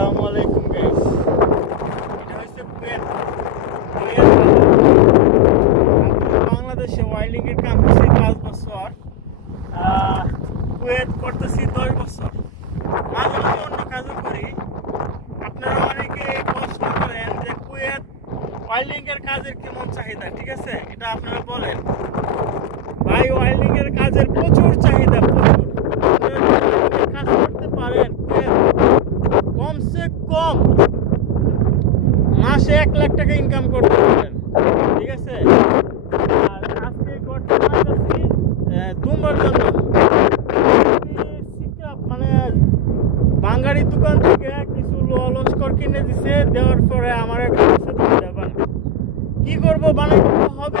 আসসালামু আলাইকুম এটা হচ্ছে প্লেন বাংলাদেশে ওয়াইল্ডিং এর কাম হচ্ছে পাঁচ বছর। কুয়েত করতেছি দশ বছর। মাঝে মাঝে অন্য কাজও করি। আপনারা অনেকে প্রশ্ন করেন যে কুয়েত ওয়াইল্ডিং এর কাজের কেমন চাহিদা, ঠিক আছে? এটা আপনারা বলেন। মাসে এক লাখ টাকা ইনকাম করতে পারবেন। ঠিক আছে? আর আজকে করতে মানে বাঙালির দোকান থেকে কিছু লস্কর কিনে দিছে, দেওয়ার পরে আমার কাছে কি করব বানাই হবে?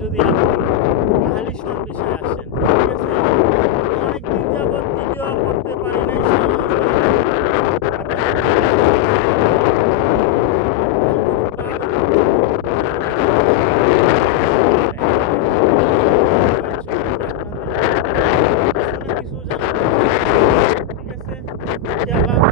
যদি আপনি হালিশন আসেন করতে পারি নাই Yeah,